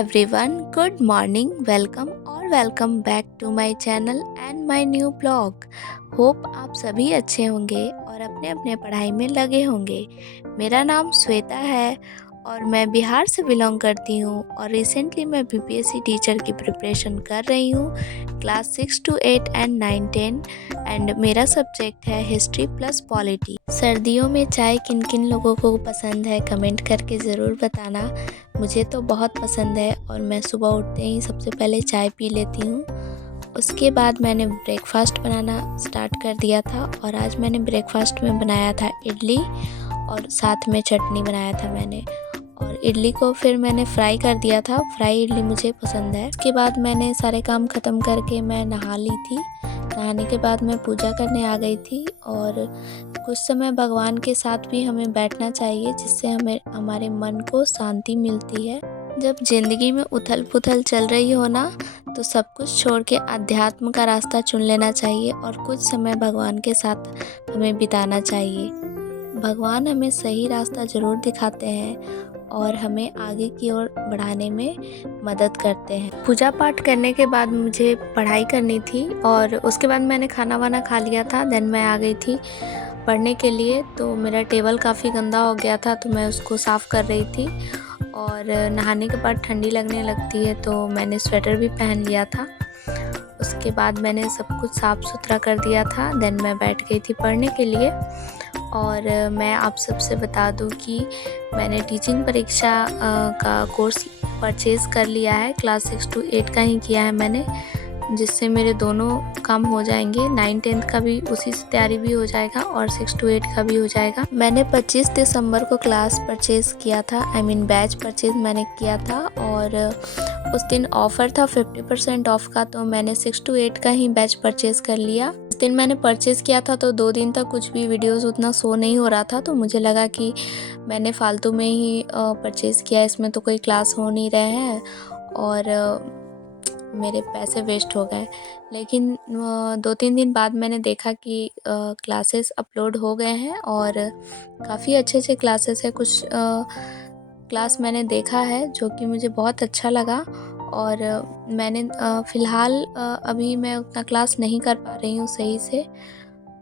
everyone, good morning, welcome back to my channel and my new blog. Hope आप सभी अच्छे होंगे और अपने अपने पढ़ाई में लगे होंगे। मेरा नाम श्वेता है और मैं बिहार से बिलोंग करती हूँ और रिसेंटली मैं बीपीएससी टीचर की प्रिपरेशन कर रही हूँ क्लास 6 to 8 एंड 9 10 एंड मेरा सब्जेक्ट है हिस्ट्री प्लस पॉलिटी। सर्दियों में चाय किन किन लोगों को पसंद है कमेंट करके ज़रूर बताना। मुझे तो बहुत पसंद है और मैं सुबह उठते ही सबसे पहले चाय पी लेती हूँ। उसके बाद मैंने ब्रेकफास्ट बनाना स्टार्ट कर दिया था और आज मैंने ब्रेकफास्ट में बनाया था इडली और साथ में चटनी बनाया था मैंने। और इडली को फिर मैंने फ्राई कर दिया था, फ्राई इडली मुझे पसंद है। उसके बाद मैंने सारे काम ख़त्म करके मैं नहा ली थी। नहाने के बाद मैं पूजा करने आ गई थी और कुछ समय भगवान के साथ भी हमें बैठना चाहिए जिससे हमें हमारे मन को शांति मिलती है। जब ज़िंदगी में उथल पुथल चल रही हो ना तो सब कुछ छोड़ के अध्यात्म का रास्ता चुन लेना चाहिए और कुछ समय भगवान के साथ हमें बिताना चाहिए। भगवान हमें सही रास्ता ज़रूर दिखाते हैं और हमें आगे की ओर बढ़ाने में मदद करते हैं। पूजा पाठ करने के बाद मुझे पढ़ाई करनी थी और उसके बाद मैंने खाना वाना खा लिया था। देन मैं आ गई थी पढ़ने के लिए। तो मेरा टेबल काफ़ी गंदा हो गया था तो मैं उसको साफ़ कर रही थी और नहाने के बाद ठंडी लगने लगती है तो मैंने स्वेटर भी पहन लिया था। उसके बाद मैंने सब कुछ साफ़ सुथरा कर दिया था। देन मैं बैठ गई थी पढ़ने के लिए। और मैं आप सबसे बता दूं कि मैंने टीचिंग परीक्षा का कोर्स परचेज़ कर लिया है। क्लास 6 to 8 का ही किया है मैंने, जिससे मेरे दोनों काम हो जाएंगे। 9 10 का भी उसी से तैयारी भी हो जाएगा और 6 to 8 का भी हो जाएगा। मैंने 25 दिसंबर को क्लास परचेज़ किया था, बैच परचेज़ मैंने किया था और उस दिन ऑफ़र था 50% ऑफ का, तो मैंने 6 to 8 का ही बैच परचेज़ कर लिया। उस दिन मैंने परचेज़ किया था तो 2 दिन तक कुछ भी वीडियोस उतना शो नहीं हो रहा था, तो मुझे लगा कि मैंने फालतू में ही परचेज़ किया, इसमें तो कोई क्लास हो नहीं रहे हैं और मेरे पैसे वेस्ट हो गए। लेकिन 2-3 दिन बाद मैंने देखा कि क्लासेस अपलोड हो गए हैं और काफ़ी अच्छे क्लासेस हैं। कुछ क्लास मैंने देखा है जो कि मुझे बहुत अच्छा लगा और मैंने फ़िलहाल अभी मैं उतना क्लास नहीं कर पा रही हूँ सही से।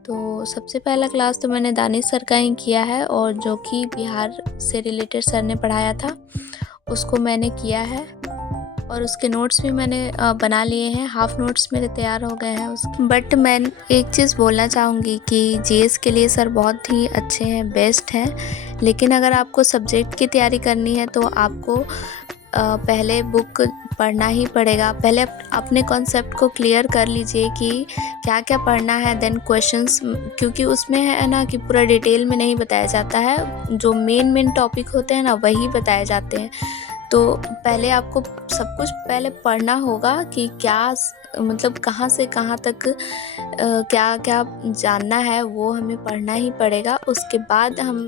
तो सबसे पहला क्लास तो मैंने दानिश सर का ही किया है और जो कि बिहार से रिलेटेड सर ने पढ़ाया था उसको मैंने किया है और उसके नोट्स भी मैंने बना लिए हैं। हाफ़ नोट्स मेरे तैयार हो गए हैं उसके। बट मैं एक चीज़ बोलना चाहूँगी कि जीएस के लिए सर बहुत ही अच्छे हैं, बेस्ट हैं। लेकिन अगर आपको सब्जेक्ट की तैयारी करनी है तो आपको पहले बुक पढ़ना ही पड़ेगा। पहले अपने कॉन्सेप्ट को क्लियर कर लीजिए कि क्या क्या पढ़ना है। देन क्वेश्चंस, क्योंकि उसमें है ना कि पूरा डिटेल में नहीं बताया जाता है, जो मेन टॉपिक होते हैं ना वही बताए जाते हैं। तो पहले आपको सब कुछ पहले पढ़ना होगा कि क्या मतलब कहाँ से कहाँ तक क्या क्या जानना है, वो हमें पढ़ना ही पड़ेगा। उसके बाद हम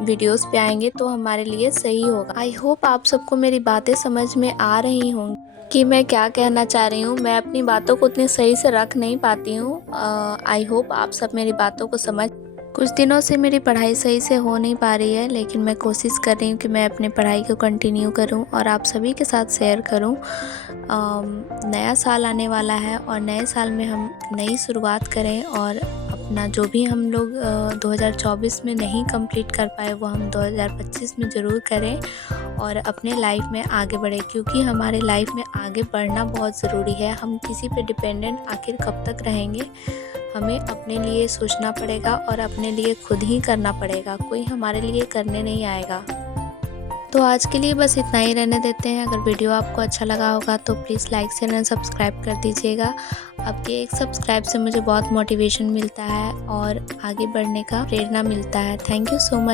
वीडियोस पे आएंगे तो हमारे लिए सही होगा। आई होप आप सबको मेरी बातें समझ में आ रही होंगी कि मैं क्या कहना चाह रही हूँ। मैं अपनी बातों को उतनी सही से रख नहीं पाती हूँ। आई होप आप सब मेरी बातों को समझ। कुछ दिनों से मेरी पढ़ाई सही से हो नहीं पा रही है, लेकिन मैं कोशिश कर रही हूँ कि मैं अपनी पढ़ाई को कंटिन्यू करूँ और आप सभी के साथ शेयर करूँ। नया साल आने वाला है और नए साल में हम नई शुरुआत करें और अपना जो भी हम लोग 2024 में नहीं कंप्लीट कर पाए वो हम 2025 में ज़रूर करें और अपने लाइफ में आगे बढ़े, क्योंकि हमारे लाइफ में आगे बढ़ना बहुत ज़रूरी है। हम किसी पे डिपेंडेंट आखिर कब तक रहेंगे। हमें अपने लिए सोचना पड़ेगा और अपने लिए खुद ही करना पड़ेगा, कोई हमारे लिए करने नहीं आएगा। तो आज के लिए बस इतना ही रहने देते हैं। अगर वीडियो आपको अच्छा लगा होगा तो please like share and subscribe कर दीजिएगा। आपके एक सब्सक्राइब से मुझे बहुत मोटिवेशन मिलता है और आगे बढ़ने का प्रेरणा मिलता है। Thank you so much.